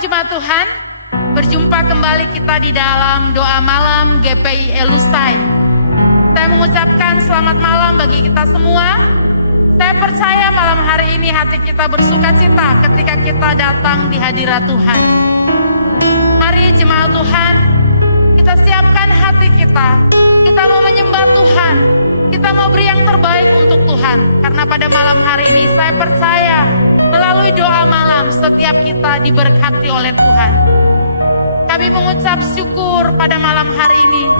Shalom jemaat Tuhan, berjumpa kembali kita di dalam doa malam GPI Elusai. Saya mengucapkan selamat malam bagi kita semua. Saya percaya malam hari ini hati kita bersukacita ketika kita datang di hadirat Tuhan. Mari jemaat Tuhan, kita siapkan hati kita. Kita mau menyembah Tuhan. Kita mau beri yang terbaik untuk Tuhan. Karena pada malam hari ini saya percaya melalui doa malam setiap kita diberkati oleh Tuhan. Kami mengucap syukur pada malam hari ini.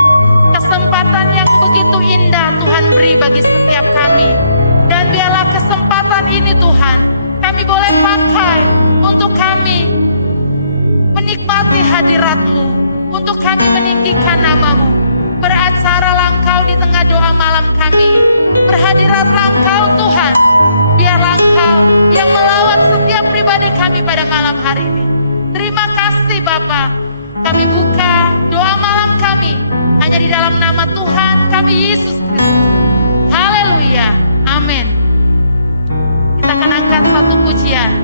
Kesempatan yang begitu indah Tuhan beri bagi setiap kami. Dan biarlah kesempatan ini Tuhan, kami boleh pakai untuk kami menikmati hadirat-Mu. Untuk kami meninggikan nama-Mu. Beracara Engkau di tengah doa malam kami. Berhadiratlah Engkau Tuhan. Biarlah Engkau yang melawat setiap pribadi kami pada malam hari ini. Terima kasih Bapa. Kami buka doa malam kami hanya di dalam nama Tuhan kami Yesus Kristus. Haleluya. Amin. Kita akan angkat satu pujian.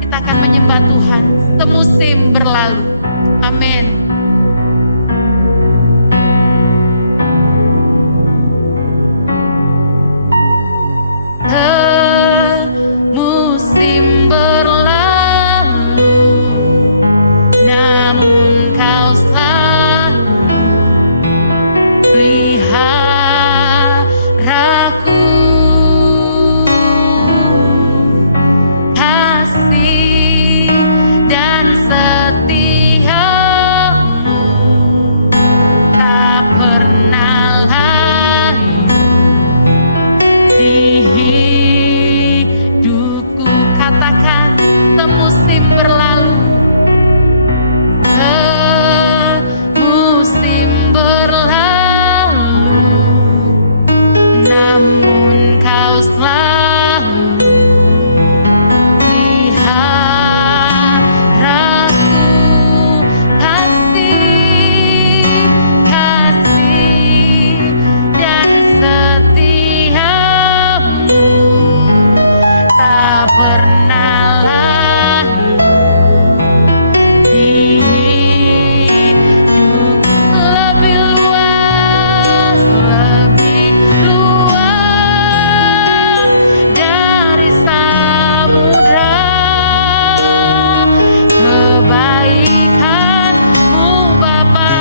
Kita akan menyembah Tuhan semusim berlalu. Amin. Musim berlalu, namun Kau selalu peliharaku. Kasih dan setiamu tak pernah layu di hidupku. Katakan semusim berlalu, semusim berlalu, namun Kau selalu peliharaku. Kasih, kasih dan setiamu tak pernah layu di hidup. Lebih luas dari samudra. Kebaikan-Mu Bapa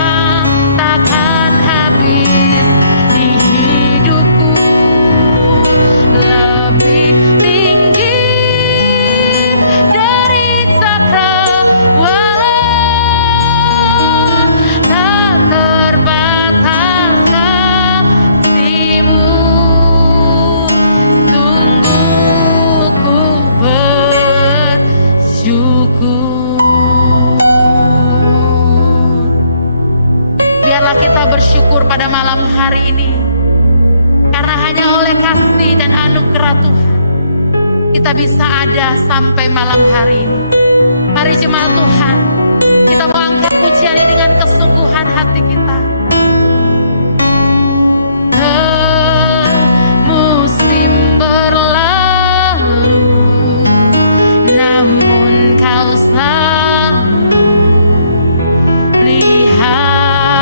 takkan habis di hidupku. Lebih tinggi dari cakrawala, tak terbatas kasih-Mu. Sungguh ku bersyukur. Biarlah kita bersyukur pada malam hari ini. Karena hanya oleh kasih dan anugerah Tuhan kita bisa ada sampai malam hari ini. Mari jemaat Tuhan, kita mau angkat pujian ini dengan kesungguhan hati kita. Musim berlalu, namun Kau selalu peliharaku.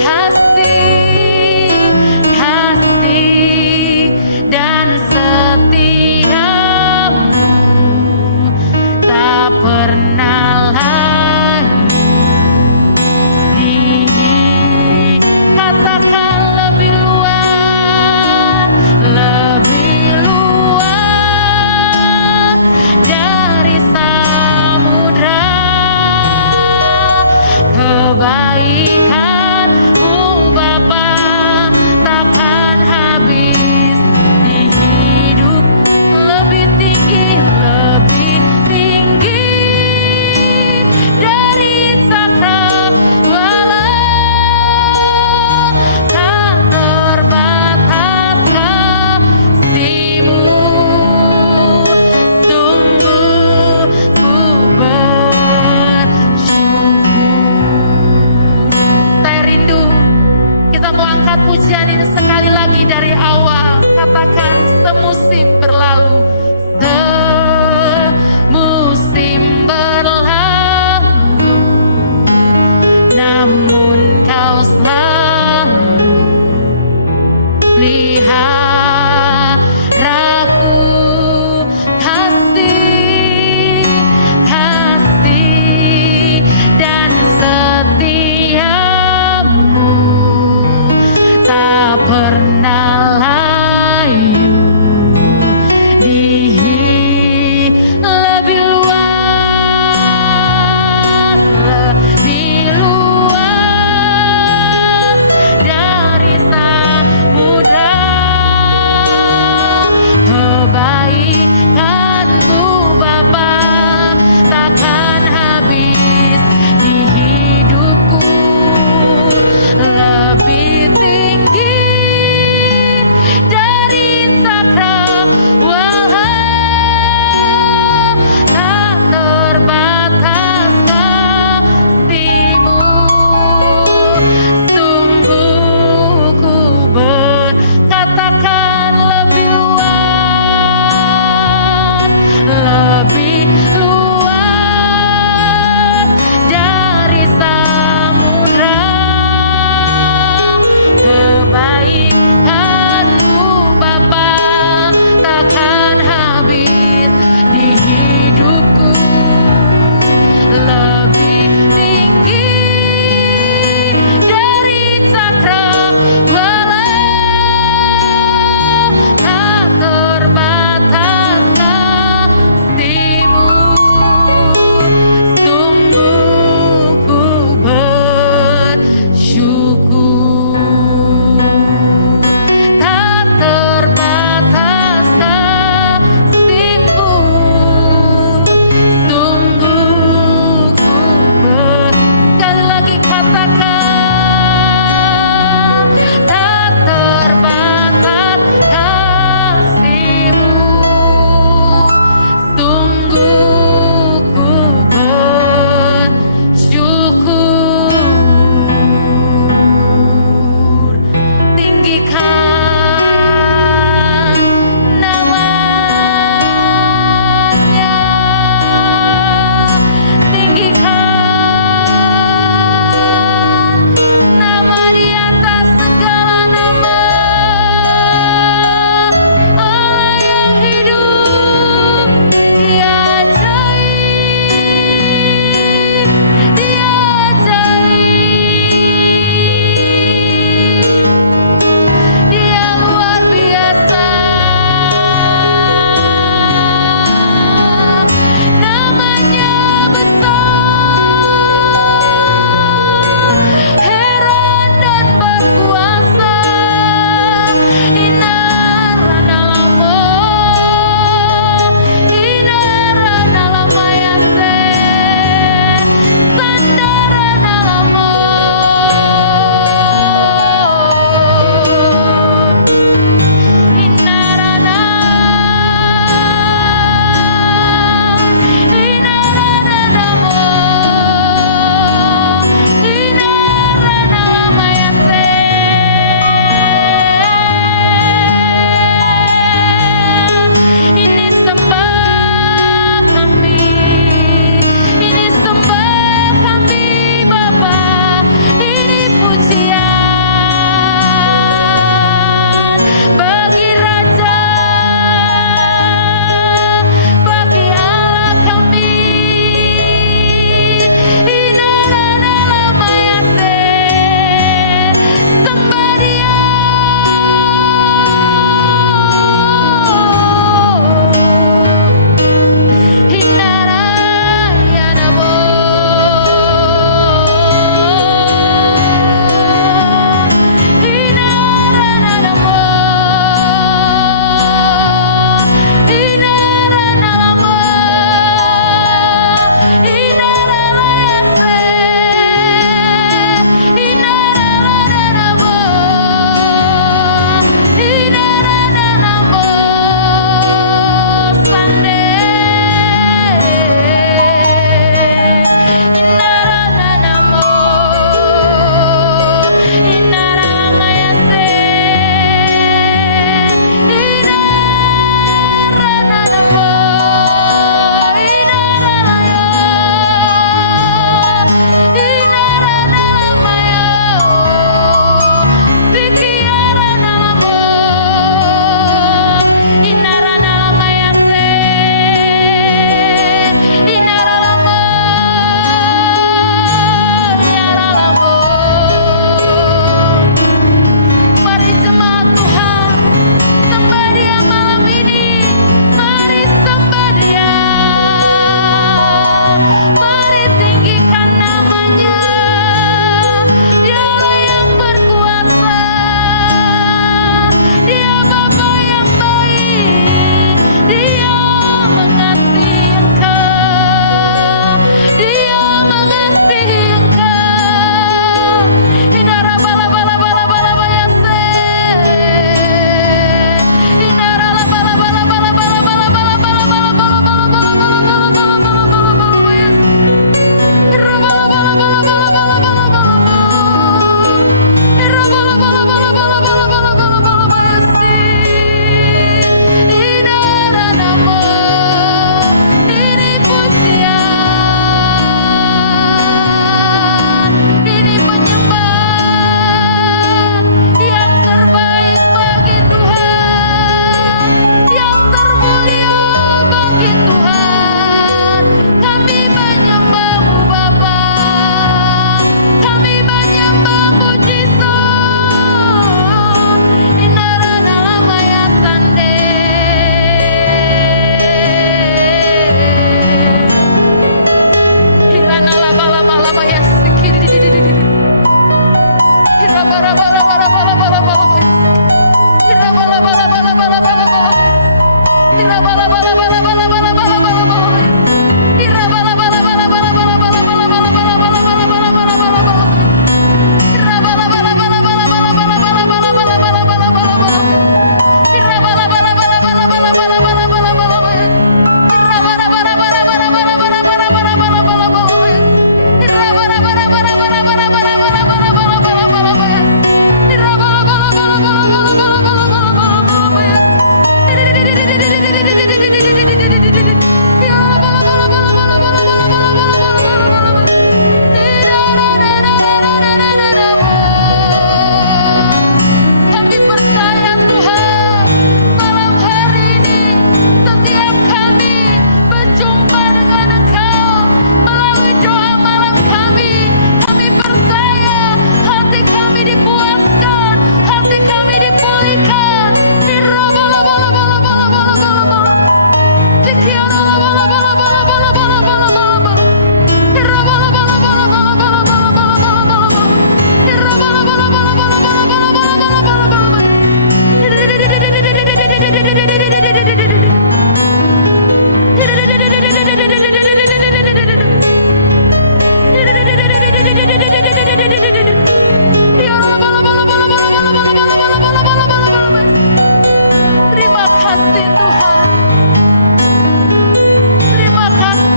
Kasih, kasih dan setiamu tak pernah layu di. Katakan lebih luas dari samudra. Kebaikan-Mu Bapa takkan habis di hidup. Lebih tinggi dari cakrawala, tak terbatas kasih-Mu. Sungguh ku bersyukur. Saya rindu kita mau angkat pujian ini sekali lagi dari awal. Katakan semusim berlalu,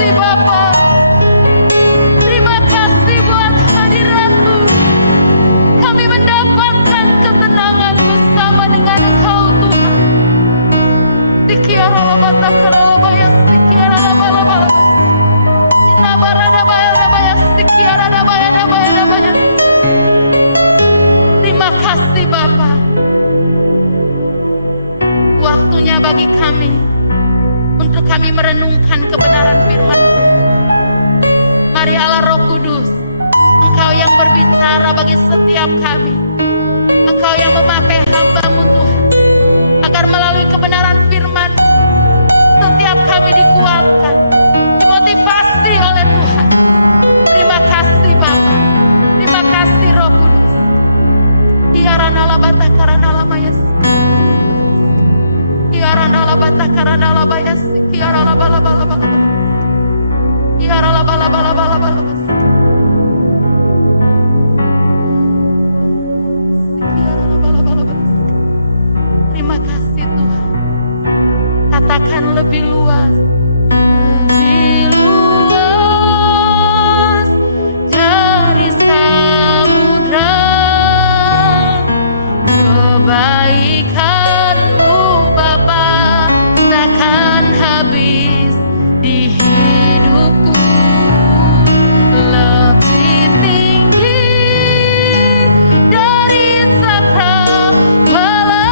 kasih Bapa. Terima kasih buat hadirat-Mu. Kami mendapatkan ketenangan bersama dengan Engkau Tuhan. Sikiara labata karalabaya sikiara labalabala. Inabarada baya sikiara dabaya. Terima kasih Bapa. Waktunya bagi kami untuk kami merenungkan kebenaran firman-Mu. Mari Allah Roh Kudus, Engkau yang berbicara bagi setiap kami. Engkau yang memakai hamba-Mu Tuhan, agar melalui kebenaran firman setiap kami dikuatkan, dimotivasi oleh Tuhan. Terima kasih Bapa. Terima kasih Roh Kudus. Diarana labata karana lamayas. Diarana labata karana labayas. Diarana bala. Diarana bala. Terima kasih Tuhan. Katakan lebih luas. Lebih luas dari samudra. Kebaikan-Mu Bapa takkan habis di hidupku. Lebih tinggi dari cakrawala,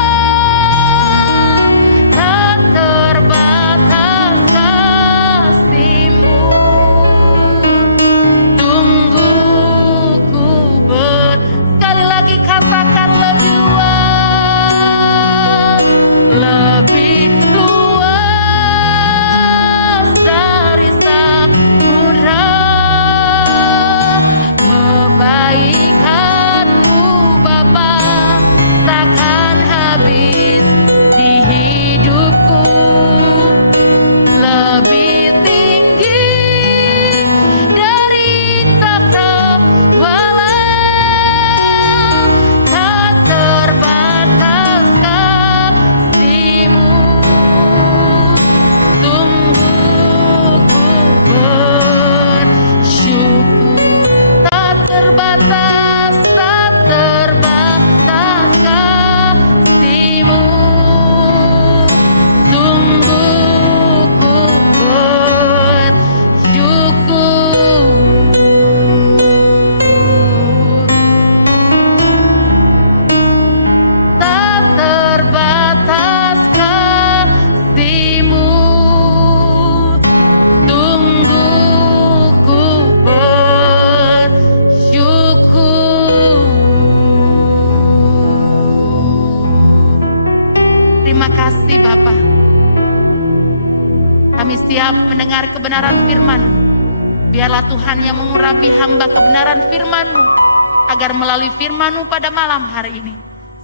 tak terbatas kasih-Mu. Tunggu ku sekali lagi katakan lebih luas, lebih luas dari samudra. Kebaikan-Mu Bapa takkan habis di hidupku. Lebih tinggi dari cakrawala, tak terbatas kasih-Mu. Tunggu ku bersyukur, tak terbatas kasih-Mu. Tunggu ku bersyukur. Tak terbatas kasih-Mu. Tunggu ku bersyukur. Terima kasih Bapa. Kami siap mendengar kebenaran firman-Mu. Biarlah Tuhan yang mengurapi hamba kebenaran firman-Mu, agar melalui firman-Mu pada malam hari ini,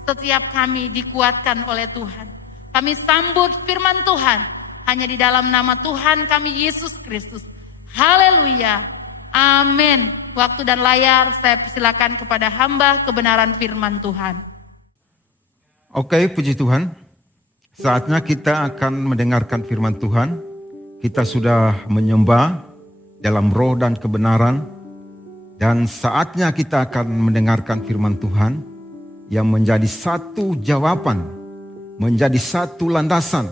setiap kami dikuatkan oleh Tuhan. Kami sambut firman Tuhan hanya di dalam nama Tuhan kami Yesus Kristus. Haleluya. Amin. Waktu dan layar saya persilakan kepada hamba kebenaran firman Tuhan. Oke, puji Tuhan. Saatnya kita akan mendengarkan firman Tuhan. Kita sudah menyembah dalam roh dan kebenaran. Dan saatnya kita akan mendengarkan firman Tuhan yang menjadi satu jawaban, menjadi satu landasan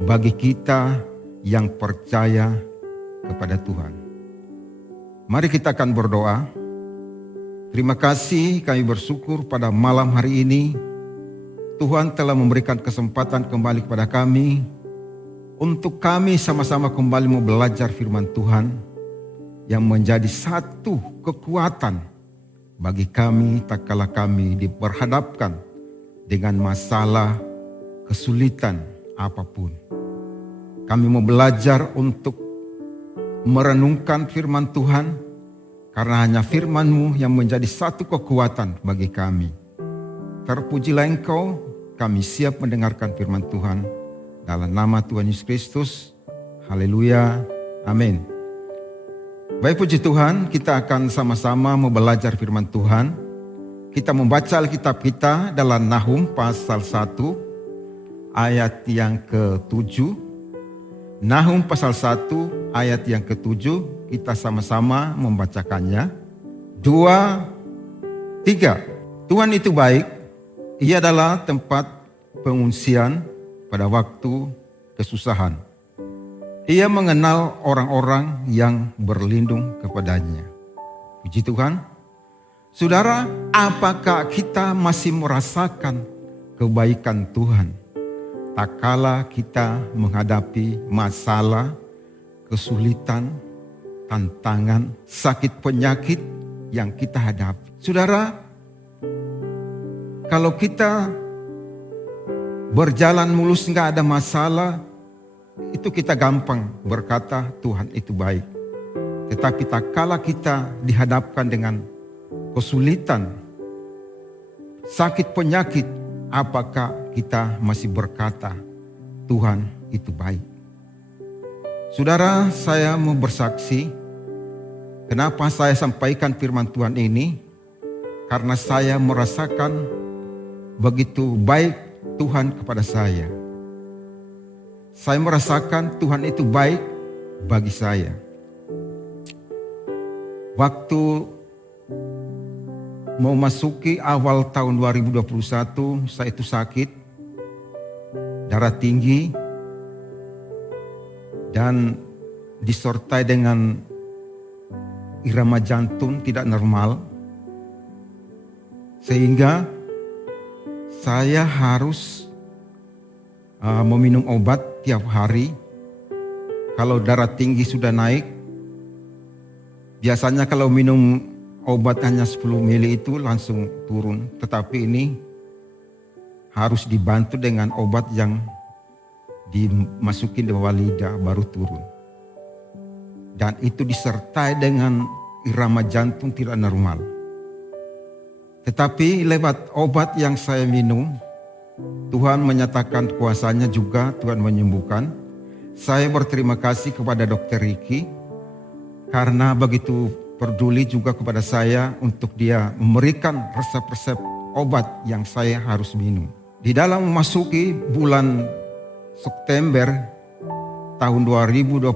bagi kita yang percaya kepada Tuhan. Mari kita akan berdoa. Terima kasih, kami bersyukur pada malam hari ini Tuhan telah memberikan kesempatan kembali kepada kami untuk kami sama-sama kembali mau belajar firman Tuhan yang menjadi satu kekuatan bagi kami tak kala kami diperhadapkan dengan masalah, kesulitan apapun. Kami mau belajar untuk merenungkan firman Tuhan, karena hanya firman-Mu yang menjadi satu kekuatan bagi kami. Terpujilah Engkau, kami siap mendengarkan firman Tuhan. Dalam nama Tuhan Yesus Kristus, haleluya, amin. Baik, puji Tuhan, kita akan sama-sama mau belajar firman Tuhan. Kita membaca Alkitab kita dalam Nahum pasal 1 ayat yang ke-7. Nahum pasal 1 ayat yang ke-7, kita sama-sama membacakannya. 2, 3. Tuhan itu baik, Ia adalah tempat pengungsian pada waktu kesusahan. Ia mengenal orang-orang yang berlindung kepadanya. Puji Tuhan. Saudara, apakah kita masih merasakan kebaikan Tuhan tak kala kita menghadapi masalah, kesulitan, tantangan, sakit penyakit yang kita hadapi? Saudara, kalau kita berjalan mulus nggak ada masalah, itu kita gampang berkata Tuhan itu baik. Tetapi tak kala kita dihadapkan dengan kesulitan, sakit penyakit, apakah kita masih berkata Tuhan itu baik? Saudara, saya mau bersaksi. Kenapa saya sampaikan firman Tuhan ini? Karena saya merasakan begitu baik Tuhan kepada saya. Saya merasakan Tuhan itu baik bagi saya. Waktu mau masuki awal tahun 2021, saya itu sakit, darah tinggi, dan disertai dengan irama jantung tidak normal. Sehingga saya harus meminum obat tiap hari. Kalau darah tinggi sudah naik, biasanya kalau minum obat hanya 10 mili itu langsung turun. Tetapi ini harus dibantu dengan obat yang dimasukin di bawah lidah baru turun. Dan itu disertai dengan irama jantung tidak normal. Tetapi lewat obat yang saya minum, Tuhan menyatakan kuasanya juga, Tuhan menyembuhkan. Saya berterima kasih kepada Dr. Ricky karena begitu peduli juga kepada saya untuk dia memberikan resep-resep obat yang saya harus minum. Di dalam memasuki bulan September tahun 2021,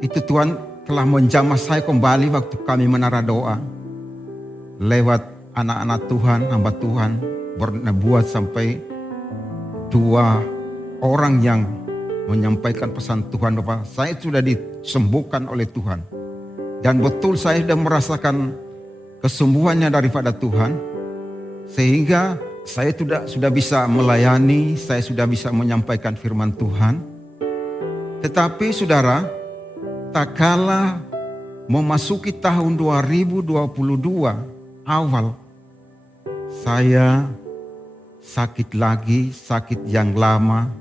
itu Tuhan telah menjamah saya kembali waktu kami menara doa. Lewat anak-anak Tuhan, hamba Tuhan, berbuat sampai 2 orang yang menyampaikan pesan Tuhan bahwa saya sudah disembuhkan oleh Tuhan. Dan betul saya sudah merasakan kesembuhannya daripada Tuhan. Sehingga saya sudah bisa melayani, saya sudah bisa menyampaikan firman Tuhan. Tetapi saudara, tak kala memasuki tahun 2022 awal, saya sakit lagi, sakit yang lama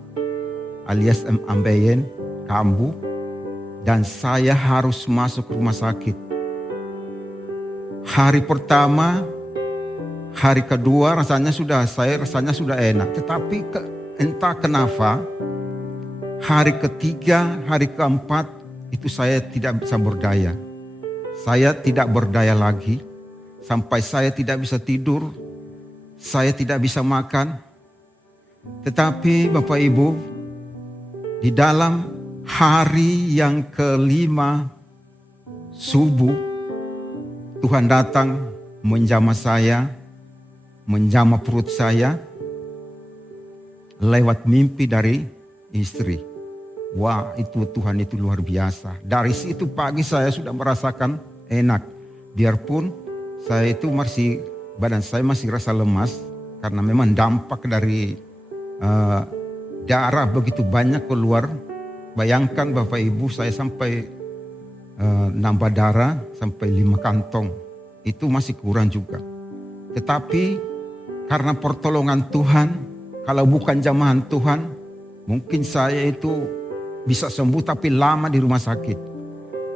alias ambeien, kambuh, dan saya harus masuk rumah sakit. Hari pertama, hari kedua rasanya sudah enak, tetapi entah kenapa hari ketiga, hari keempat itu saya tidak bisa berdaya. Saya tidak berdaya lagi, sampai saya tidak bisa tidur, saya tidak bisa makan. Tetapi Bapak Ibu, di dalam hari yang kelima subuh, Tuhan datang menjamah saya, menjamah perut saya lewat mimpi dari istri. Wah, itu Tuhan itu luar biasa. Dari situ pagi saya sudah merasakan enak. Biarpun saya itu badan saya masih rasa lemas karena memang dampak dari darah begitu banyak keluar. Bayangkan Bapak Ibu, saya sampai nambah darah sampai 5 kantong. Itu masih kurang juga. Tetapi karena pertolongan Tuhan, kalau bukan jamahan Tuhan, mungkin saya itu bisa sembuh tapi lama di rumah sakit.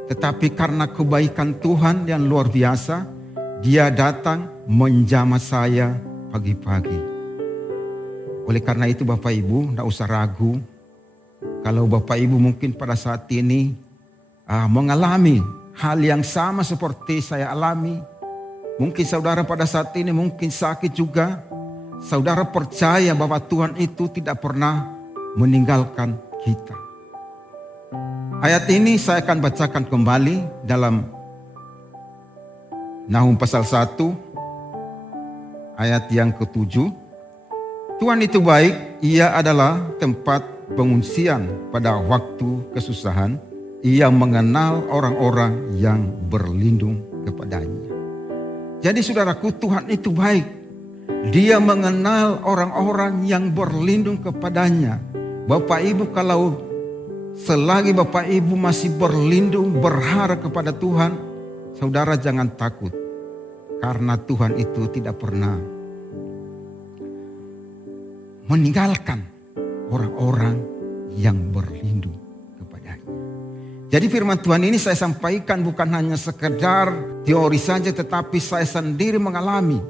Tetapi karena kebaikan Tuhan yang luar biasa, Dia datang menjamah saya pagi-pagi. Oleh karena itu Bapak Ibu, tidak usah ragu. Kalau Bapak Ibu mungkin pada saat ini mengalami hal yang sama seperti saya alami. Mungkin saudara pada saat ini mungkin sakit juga. Saudara percaya bahwa Tuhan itu tidak pernah meninggalkan kita. Ayat ini saya akan bacakan kembali dalam Nahum pasal 1 ayat yang ke-7. Tuhan itu baik, Ia adalah tempat pengungsian pada waktu kesusahan. Ia mengenal orang-orang yang berlindung kepadanya. Jadi saudaraku, Tuhan itu baik. Dia mengenal orang-orang yang berlindung kepadanya. Bapak Ibu, kalau selagi Bapak Ibu masih berlindung, berharap kepada Tuhan, saudara jangan takut. Karena Tuhan itu tidak pernah meninggalkan orang-orang yang berlindung kepadanya. Jadi firman Tuhan ini saya sampaikan bukan hanya sekedar teori saja, tetapi saya sendiri mengalami.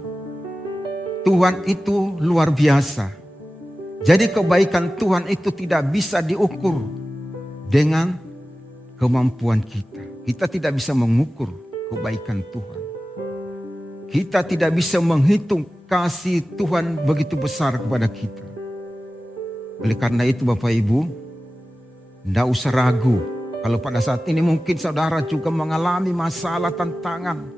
Tuhan itu luar biasa. Jadi kebaikan Tuhan itu tidak bisa diukur dengan kemampuan kita. Kita tidak bisa mengukur kebaikan Tuhan. Kita tidak bisa menghitung kasih Tuhan begitu besar kepada kita. Oleh karena itu Bapak Ibu, tidak usah ragu. Kalau pada saat ini mungkin saudara juga mengalami masalah, tantangan.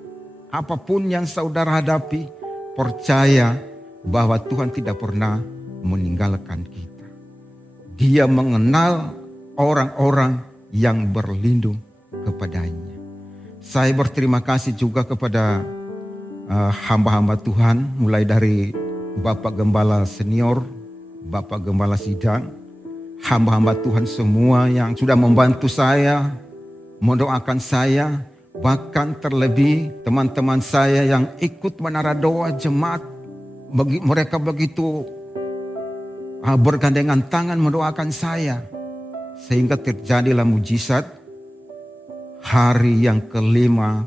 Apapun yang saudara hadapi, percaya bahwa Tuhan tidak pernah meninggalkan kita. Dia mengenal orang-orang yang berlindung kepadanya. Saya berterima kasih juga kepada hamba-hamba Tuhan, mulai dari Bapak Gembala Senior, Bapak Gembala Sidang, hamba-hamba Tuhan semua yang sudah membantu saya, mendoakan saya, bahkan terlebih teman-teman saya yang ikut menara doa jemaat. Mereka begitu bergandengan tangan mendoakan saya, sehingga terjadilah mujizat. Hari yang kelima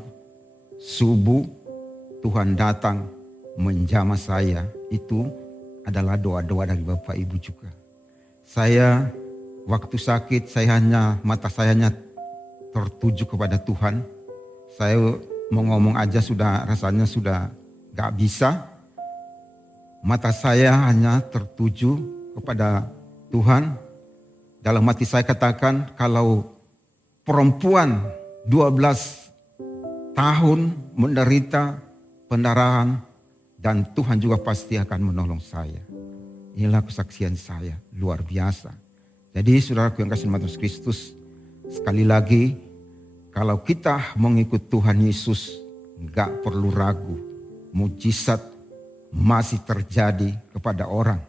subuh Tuhan datang menjamah saya. Itu adalah doa-doa dari Bapak Ibu juga. Saya waktu sakit, mata saya hanya tertuju kepada Tuhan. Saya mau ngomong aja rasanya sudah gak bisa. Mata saya hanya tertuju kepada Tuhan. Dalam hati saya katakan, kalau perempuan 12 tahun menderita pendarahan, dan Tuhan juga pasti akan menolong saya. Inilah kesaksian saya, luar biasa. Jadi saudaraku yang kasih Yesus Kristus, sekali lagi, kalau kita mengikut Tuhan Yesus, gak perlu ragu. Mujizat masih terjadi kepada orang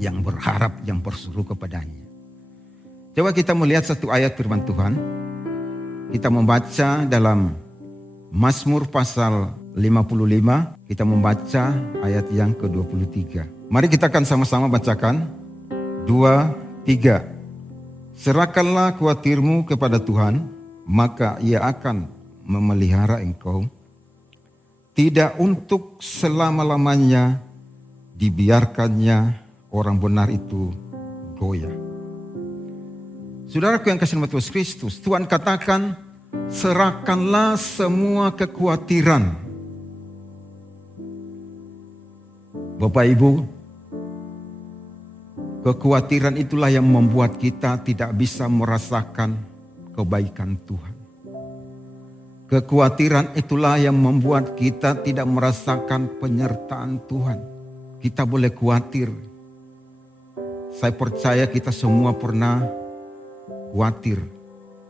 yang berharap, yang berseru kepadanya. Coba kita melihat satu ayat firman Tuhan. Kita membaca dalam Mazmur pasal 55, kita membaca ayat yang ke-23. Mari kita akan sama-sama bacakan. 2, 3. Serahkanlah khawatirmu kepada Tuhan, maka Ia akan memelihara engkau. Tidak untuk selama-lamanya dibiarkannya orang benar itu goyah. Saudaraku yang kasih Yesus Kristus, Tuhan katakan, serahkanlah semua kekhawatiran. Bapak Ibu, kekhawatiran itulah yang membuat kita tidak bisa merasakan kebaikan Tuhan. Kekhawatiran itulah yang membuat kita tidak merasakan penyertaan Tuhan. Kita boleh khawatir. Saya percaya kita semua pernah khawatir.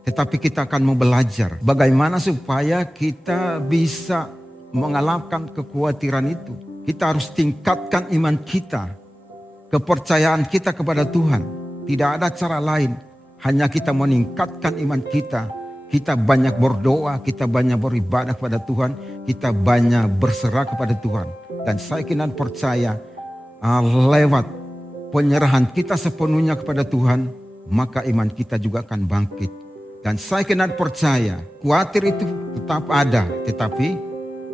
Tetapi kita akan mau belajar bagaimana supaya kita bisa mengalahkan kekhawatiran itu. Kita harus tingkatkan iman kita, kepercayaan kita kepada Tuhan. Tidak ada cara lain, hanya kita meningkatkan iman kita. Kita banyak berdoa, kita banyak beribadah kepada Tuhan, kita banyak berserah kepada Tuhan. Dan saya kira percaya lewat penyerahan kita sepenuhnya kepada Tuhan, maka iman kita juga akan bangkit. Dan saya kena percaya, khawatir itu tetap ada, tetapi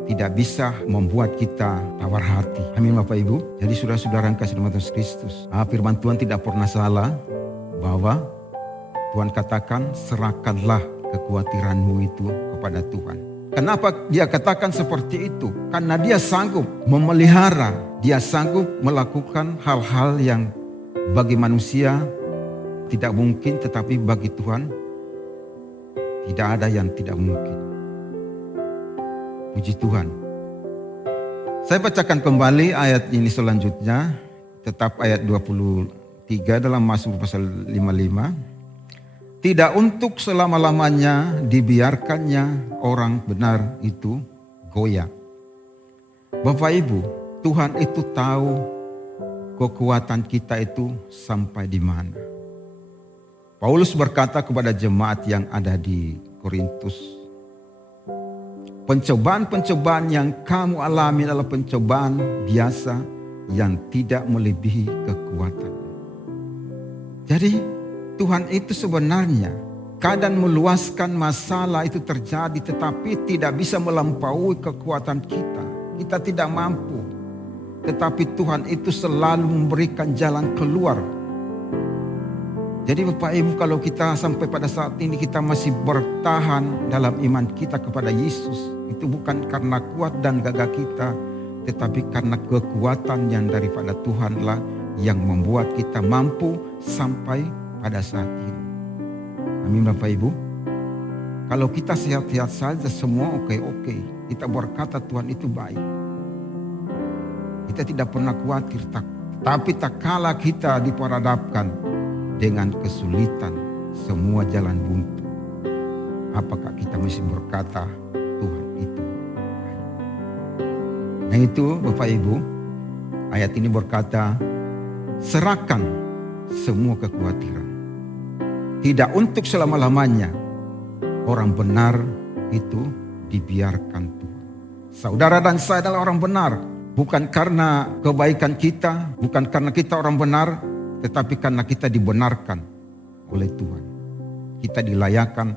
tidak bisa membuat kita tawar hati. Amin Bapak Ibu. Jadi saudara-saudara yang kasih dalam Yesus Kristus, firman Tuhan tidak pernah salah, bahwa Tuhan katakan serahkanlah kekhawatiranmu itu kepada Tuhan. Kenapa dia katakan seperti itu? Karena dia sanggup memelihara, dia sanggup melakukan hal-hal yang Bagi manusia tidak mungkin, tetapi bagi Tuhan tidak ada yang tidak mungkin. Puji Tuhan. Saya bacakan kembali ayat ini selanjutnya, tetap ayat 23 dalam Mazmur pasal 55. Tidak untuk selama-lamanya dibiarkannya orang benar itu goyah. Bapak Ibu, Tuhan itu tahu kekuatan kita itu sampai di mana. Paulus berkata kepada jemaat yang ada di Korintus, pencobaan-pencobaan yang kamu alami adalah pencobaan biasa yang tidak melebihi kekuatan. Jadi Tuhan itu sebenarnya kadang meluaskan masalah itu terjadi, tetapi tidak bisa melampaui kekuatan kita. Kita tidak mampu. Tetapi Tuhan itu selalu memberikan jalan keluar. Jadi Bapak Ibu, kalau kita sampai pada saat ini kita masih bertahan dalam iman kita kepada Yesus, itu bukan karena kuat dan gagah kita, tetapi karena kekuatan yang daripada Tuhanlah yang membuat kita mampu sampai pada saat ini. Amin Bapak Ibu. Kalau kita sehat-sehat saja, semua oke-oke, kita berkata Tuhan itu baik. Kita tidak pernah khawatir, tapi tak kala kita diperhadapkan dengan kesulitan, semua jalan buntu, apakah kita masih berkata Tuhan itu baik? Nah itu Bapak Ibu, ayat ini berkata, serahkan semua kekhawatiran. Tidak untuk selama-lamanya orang benar itu dibiarkan Tuhan. Saudara dan saya adalah orang benar, bukan karena kebaikan kita, bukan karena kita orang benar, tetapi karena kita dibenarkan oleh Tuhan. Kita dilayakkan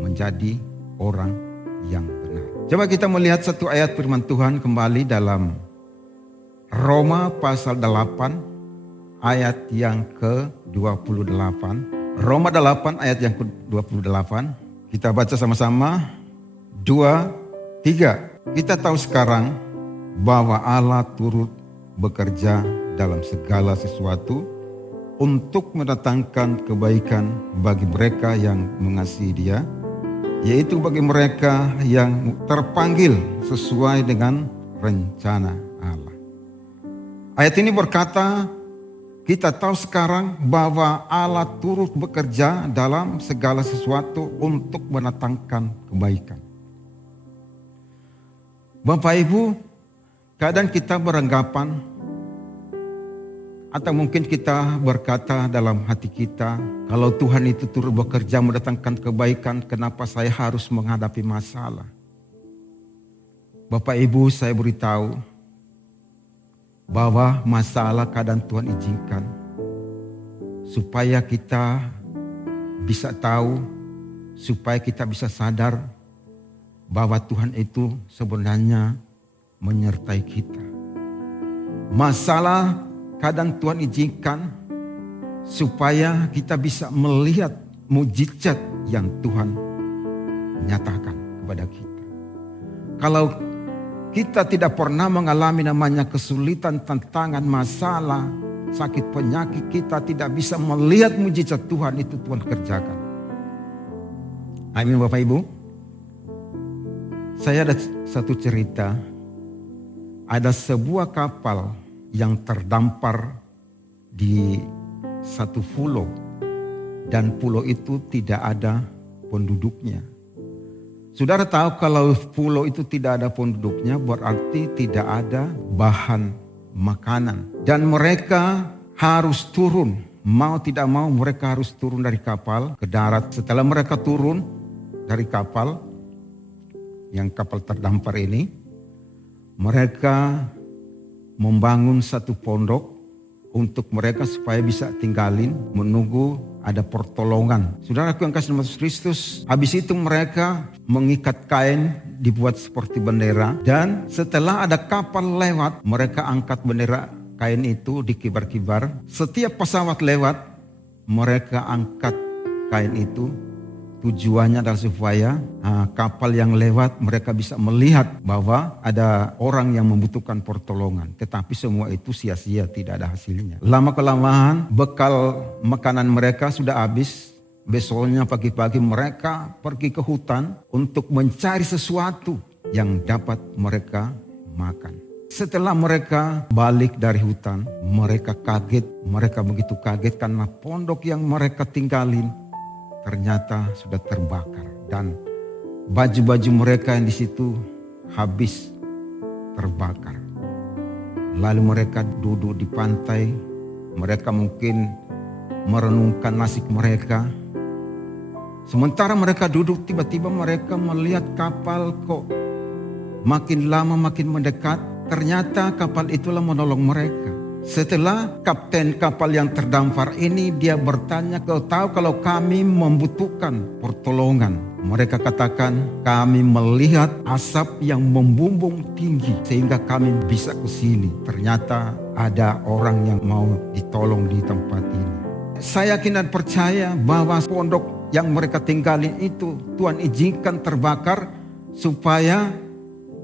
menjadi orang yang benar. Coba kita melihat satu ayat firman Tuhan kembali dalam Roma pasal 8 ayat yang ke-28. Roma 8 ayat yang ke-28. Kita baca sama-sama. 2, 3. Kita tahu sekarang bahwa Allah turut bekerja dalam segala sesuatu untuk mendatangkan kebaikan bagi mereka yang mengasihi Dia, yaitu bagi mereka yang terpanggil sesuai dengan rencana Allah. Ayat ini berkata, kita tahu sekarang bahwa Allah turut bekerja dalam segala sesuatu untuk mendatangkan kebaikan. Bapak Ibu, kadang kita beranggapan, atau mungkin kita berkata dalam hati kita, kalau Tuhan itu turut bekerja mendatangkan kebaikan, kenapa saya harus menghadapi masalah? Bapak Ibu, saya beritahu bahwa masalah kadang Tuhan izinkan supaya kita bisa tahu, supaya kita bisa sadar bahwa Tuhan itu sebenarnya menyertai kita. Masalah kadang Tuhan izinkan supaya kita bisa melihat mujizat yang Tuhan nyatakan kepada kita. Kalau kita tidak pernah mengalami namanya kesulitan, tantangan, masalah, sakit penyakit, kita tidak bisa melihat mujizat Tuhan itu Tuhan kerjakan. Amin Bapak Ibu. Saya ada satu cerita. Ada sebuah kapal yang terdampar di satu pulau, dan pulau itu tidak ada penduduknya. Saudara tahu kalau pulau itu tidak ada penduduknya, berarti tidak ada bahan makanan, dan mereka harus turun, mau tidak mau mereka harus turun dari kapal ke darat. Setelah mereka turun dari kapal, yang kapal terdampar ini, mereka membangun satu pondok untuk mereka supaya bisa tinggalin, menunggu ada pertolongan. Saudaraku yang kasih nama Kristus, habis itu mereka mengikat kain dibuat seperti bendera, dan setelah ada kapal lewat, mereka angkat bendera kain itu dikibar-kibar. Setiap pesawat lewat, mereka angkat kain itu, Tujuannya adalah supaya kapal yang lewat mereka bisa melihat bahwa ada orang yang membutuhkan pertolongan. Tetapi semua itu sia-sia, tidak ada hasilnya. Lama-kelamaan bekal makanan mereka sudah habis. Besoknya pagi-pagi mereka pergi ke hutan untuk mencari sesuatu yang dapat mereka makan. Setelah mereka balik dari hutan, mereka kaget. Mereka begitu kaget karena pondok yang mereka tinggalin ternyata sudah terbakar dan baju-baju mereka yang di situ habis terbakar. Lalu mereka duduk di pantai, mereka mungkin merenungkan nasib mereka. Sementara mereka duduk, tiba-tiba mereka melihat kapal kok makin lama makin mendekat. Ternyata kapal itulah menolong mereka. Setelah kapten kapal yang terdampar ini, dia bertanya, kau tahu kalau kami membutuhkan pertolongan? Mereka katakan, kami melihat asap yang membumbung tinggi sehingga kami bisa ke sini. Ternyata ada orang yang mau ditolong di tempat ini. Saya yakin dan percaya bahwa pondok yang mereka tinggalin itu Tuhan izinkan terbakar supaya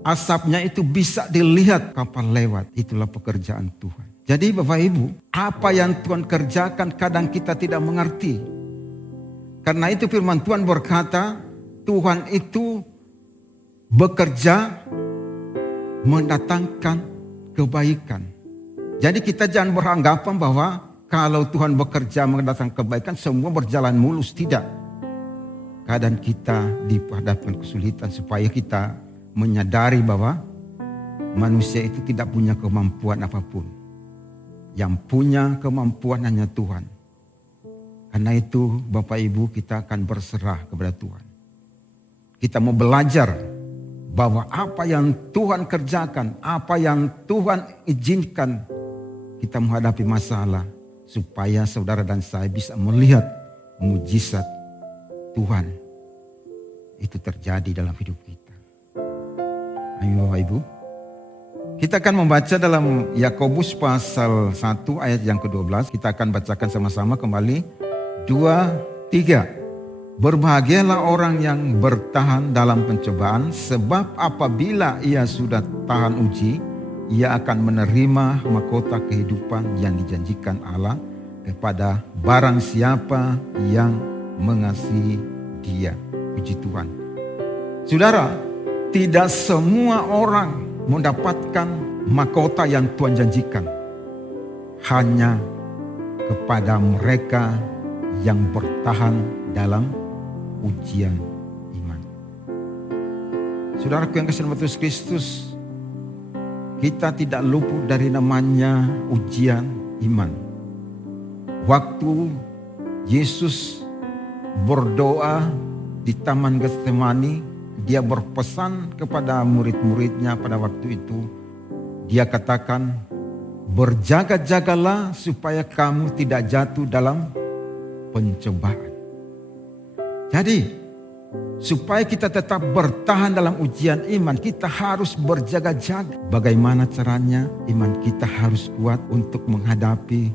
asapnya itu bisa dilihat kapal lewat. Itulah pekerjaan Tuhan. Jadi Bapak Ibu, apa yang Tuhan kerjakan kadang kita tidak mengerti. Karena itu firman Tuhan berkata, Tuhan itu bekerja mendatangkan kebaikan. Jadi kita jangan beranggapan bahwa kalau Tuhan bekerja mendatangkan kebaikan semua berjalan mulus. Tidak. Kadang kita dihadapkan kesulitan supaya kita menyadari bahwa manusia itu tidak punya kemampuan apapun. Yang punya kemampuan hanya Tuhan. Karena itu Bapak Ibu kita akan berserah kepada Tuhan. Kita mau belajar bahwa apa yang Tuhan kerjakan, apa yang Tuhan izinkan, kita menghadapi masalah supaya saudara dan saya bisa melihat mujizat Tuhan itu terjadi dalam hidup kita. Ayo Bapak Ibu. Kita akan membaca dalam Yakobus pasal 1 ayat yang ke-12. Kita akan bacakan sama-sama kembali. 2, 3. Berbahagialah orang yang bertahan dalam pencobaan, sebab apabila ia sudah tahan uji, ia akan menerima mahkota kehidupan yang dijanjikan Allah kepada barang siapa yang mengasihi dia. Puji Tuhan. Saudara, tidak semua orang mendapatkan mahkota yang Tuhan janjikan. Hanya kepada mereka yang bertahan dalam ujian iman. Saudaraku yang kasih dalam Yesus Kristus, kita tidak luput dari namanya ujian iman. Waktu Yesus berdoa di Taman Getsemani, dia berpesan kepada murid-muridnya pada waktu itu. Dia katakan, berjaga-jagalah supaya kamu tidak jatuh dalam pencobaan. Jadi, supaya kita tetap bertahan dalam ujian iman, kita harus berjaga-jaga. Bagaimana caranya? Iman kita harus kuat untuk menghadapi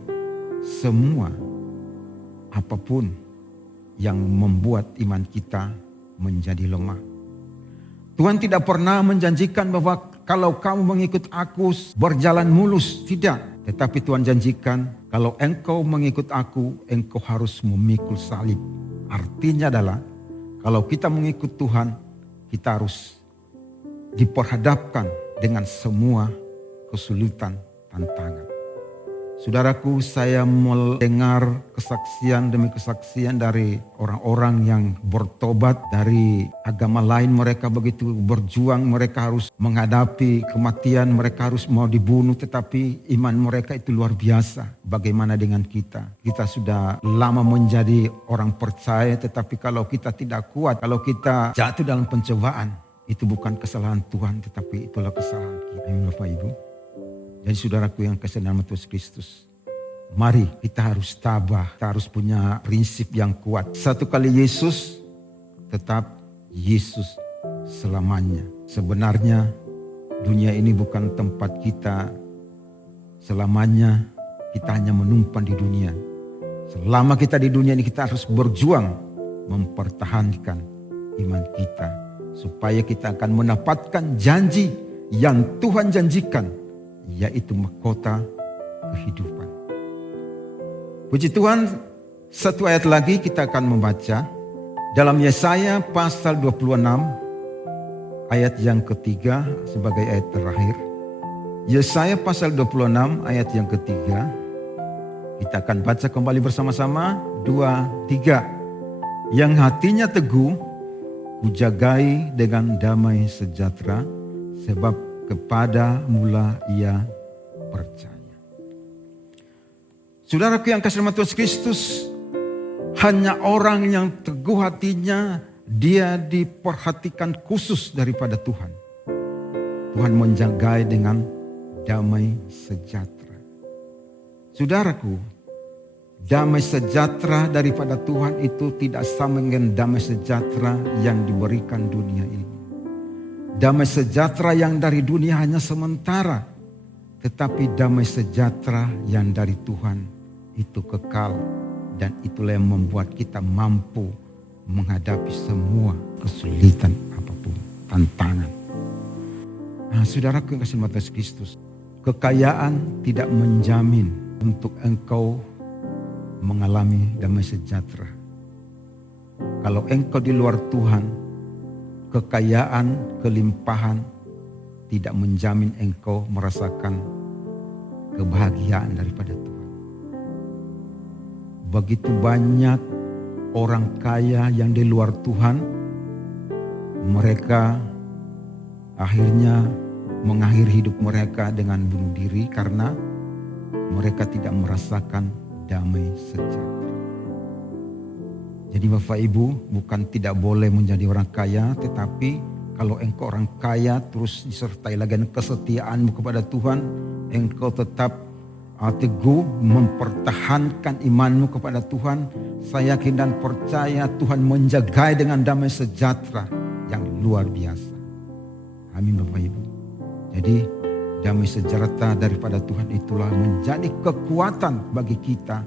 semua apapun yang membuat iman kita menjadi lemah. Tuhan tidak pernah menjanjikan bahwa kalau kamu mengikut aku berjalan mulus. Tidak. Tetapi Tuhan janjikan kalau engkau mengikut aku, engkau harus memikul salib. Artinya adalah kalau kita mengikut Tuhan, kita harus diperhadapkan dengan semua kesulitan, tantangan. Saudaraku, saya mendengar kesaksian demi kesaksian dari orang-orang yang bertobat dari agama lain. Mereka begitu berjuang, mereka harus menghadapi kematian, mereka harus mau dibunuh, tetapi iman mereka itu luar biasa. Bagaimana dengan kita? Kita sudah lama menjadi orang percaya, tetapi kalau kita tidak kuat, kalau kita jatuh dalam pencobaan, itu bukan kesalahan Tuhan, tetapi itulah kesalahan kita. Amin Bapak Ibu. Jadi saudaraku yang kasih dalam Yesus Kristus, mari kita harus tabah, kita harus punya prinsip yang kuat. Satu kali Yesus, tetap Yesus selamanya. Sebenarnya dunia ini bukan tempat kita selamanya, kita hanya menumpang di dunia. Selama kita di dunia ini kita harus berjuang mempertahankan iman kita, supaya kita akan mendapatkan janji yang Tuhan janjikan, yaitu mahkota kehidupan. Puji Tuhan, satu ayat lagi kita akan membaca dalam Yesaya pasal 26 ayat yang ketiga sebagai ayat terakhir. Yesaya pasal 26 ayat yang ketiga. Kita akan baca kembali bersama-sama. 2, 3. Yang hatinya teguh, kujagai dengan damai sejahtera, sebab kepada mula ia percaya. Saudaraku yang kasih dalam Tuhan Kristus, hanya orang yang teguh hatinya, dia diperhatikan khusus daripada Tuhan. Tuhan menjagai dengan damai sejahtera. Saudaraku, damai sejahtera daripada Tuhan itu tidak sama dengan damai sejahtera yang diberikan dunia ini. Damai sejahtera yang dari dunia hanya sementara, tetapi damai sejahtera yang dari Tuhan itu kekal, dan itulah yang membuat kita mampu menghadapi semua kesulitan apapun, tantangan. Nah, saudaraku yang kasih dalam Tuhan Kristus, kekayaan tidak menjamin untuk engkau mengalami damai sejahtera. Kalau engkau di luar Tuhan, kekayaan, kelimpahan tidak menjamin engkau merasakan kebahagiaan daripada Tuhan. Begitu banyak orang kaya yang di luar Tuhan, mereka akhirnya mengakhiri hidup mereka dengan bunuh diri karena mereka tidak merasakan damai sejahtera. Jadi Bapak Ibu, bukan tidak boleh menjadi orang kaya, tetapi kalau engkau orang kaya terus disertai lagi dengan kesetiaanmu kepada Tuhan, engkau tetap teguh mempertahankan imanmu kepada Tuhan, saya yakin dan percaya Tuhan menjagai dengan damai sejahtera yang luar biasa. Amin Bapak Ibu. Jadi damai sejahtera daripada Tuhan itulah menjadi kekuatan bagi kita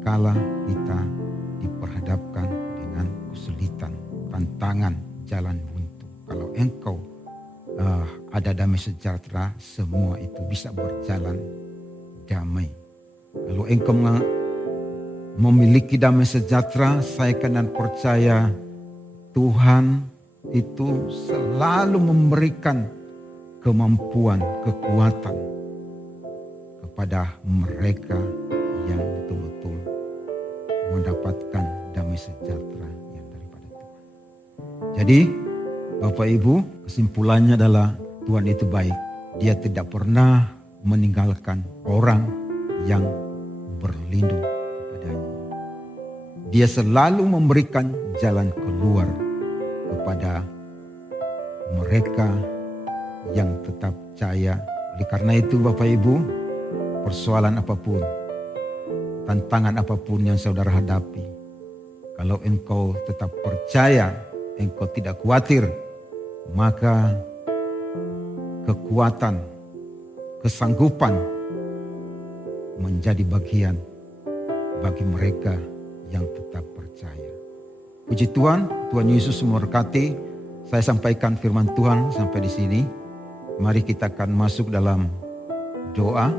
kala kita diperhadapkan dengan kesulitan, tantangan, jalan buntu. Kalau engkau ada damai sejahtera, semua itu bisa berjalan damai. Kalau engkau memiliki damai sejahtera, saya akan percaya Tuhan itu selalu memberikan kemampuan, kekuatan kepada mereka yang betul-betul mendapatkan damai sejahtera yang daripada Tuhan. Jadi Bapak Ibu, kesimpulannya adalah Tuhan itu baik. Dia tidak pernah meninggalkan orang yang berlindung kepadanya. Dia selalu memberikan jalan keluar kepada mereka yang tetap percaya. Oleh karena itu Bapak Ibu, persoalan apapun, tantangan apapun yang saudara hadapi, kalau engkau tetap percaya, engkau tidak khawatir, maka kekuatan, kesanggupan menjadi bagian bagi mereka yang tetap percaya. Puji Tuhan, Tuhan Yesus memberkati. Saya sampaikan firman Tuhan sampai di sini. Mari kita akan masuk dalam doa.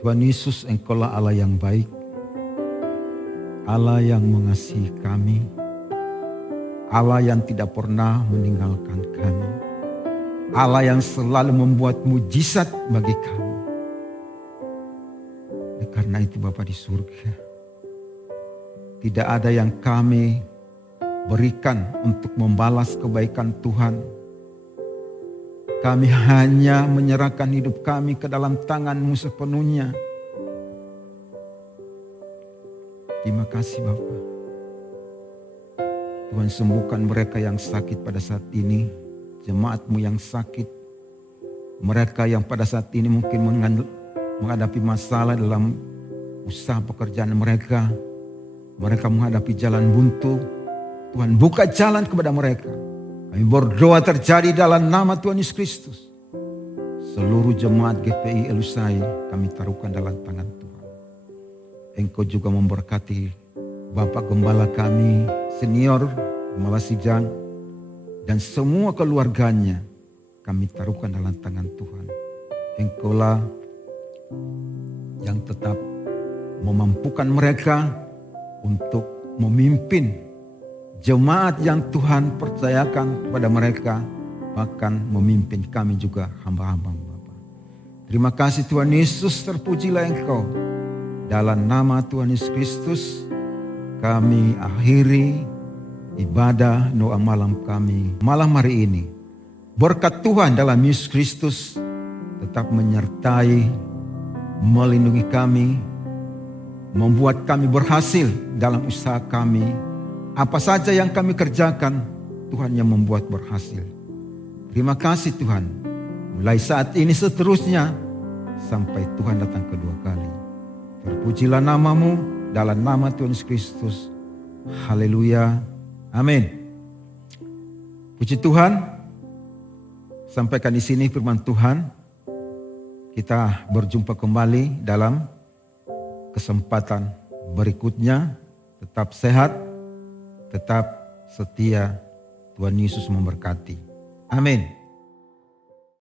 Tuhan Yesus, Engkaulah Allah yang baik, Allah yang mengasihi kami, Allah yang tidak pernah meninggalkan kami, Allah yang selalu membuat mujizat bagi kami. Karena itu Bapa di surga, tidak ada yang kami berikan untuk membalas kebaikan Tuhan. Kami hanya menyerahkan hidup kami ke dalam tangan-Mu sepenuhnya. Terima kasih Bapa. Tuhan, sembuhkan mereka yang sakit pada saat ini, jemaat-Mu yang sakit, mereka yang pada saat ini mungkin menghadapi masalah dalam usaha pekerjaan mereka, mereka menghadapi jalan buntu. Tuhan, buka jalan kepada mereka. Kami berdoa terjadi dalam nama Tuhan Yesus Kristus. Seluruh jemaat GPI Elusai kami taruhkan dalam tangan Tuhan. Engkau juga memberkati Bapak Gembala kami, senior, Gembala Sijang, dan semua keluarganya kami taruhkan dalam tangan Tuhan. Engkaulah yang tetap memampukan mereka untuk memimpin jemaat yang Tuhan percayakan kepada mereka, bahkan memimpin kami juga hamba-hamba Bapa. Terima kasih Tuhan Yesus, terpujilah Engkau. Dalam nama Tuhan Yesus Kristus kami akhiri ibadah doa malam kami malam hari ini. Berkat Tuhan dalam Yesus Kristus tetap menyertai, melindungi kami, membuat kami berhasil dalam usaha kami. Apa saja yang kami kerjakan, Tuhan yang membuat berhasil. Terima kasih Tuhan. Mulai saat ini seterusnya sampai Tuhan datang kedua kali. Terpujilah namamu dalam nama Tuhan Yesus Kristus. Haleluya. Amin. Puji Tuhan. Sampaikan di sini firman Tuhan. Kita berjumpa kembali dalam kesempatan berikutnya. Tetap sehat, tetap setia. Tuhan Yesus memberkati. Amin.